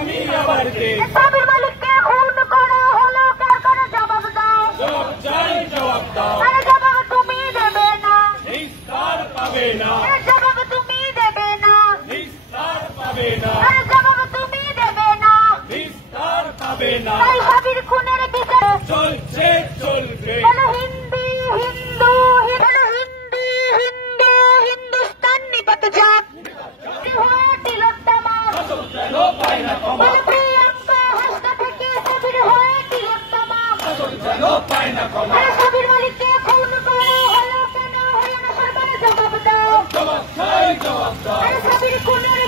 আমি আবার কে? সাবির মালিককে খুন করা হলো কার জবাব দাও, জবাব চাই, জবাব দাও। আরে জবাব তুমি দেবে না, নিস্তার পাবে না, জবাব তুমি দেবে না, নিস্তার পাবে না, আরে জবাব তুমি দেবে না, নিস্তার পাবে না। তাই সাবির খুনের বিচার চলছে, চলবে। বলো হিন্দি হিন্দু, বলো হিন্দি হিন্দু, হিন্দুস্তান নিপাত যাক হয়ে তিলোত্তমা, যেন পায় না ক্ষমা, বলো প্রিয়াঙ্কা হাসনা থেকে সাবির হয়ে তিলোত্তমা, যেন পায় না ক্ষমা। আরে সাবির মালিককে খুন করা হলো কেন হলো না সরকার জবাব দাও, জবাব চাই, জবাব দাও। আরে সাবির খুনের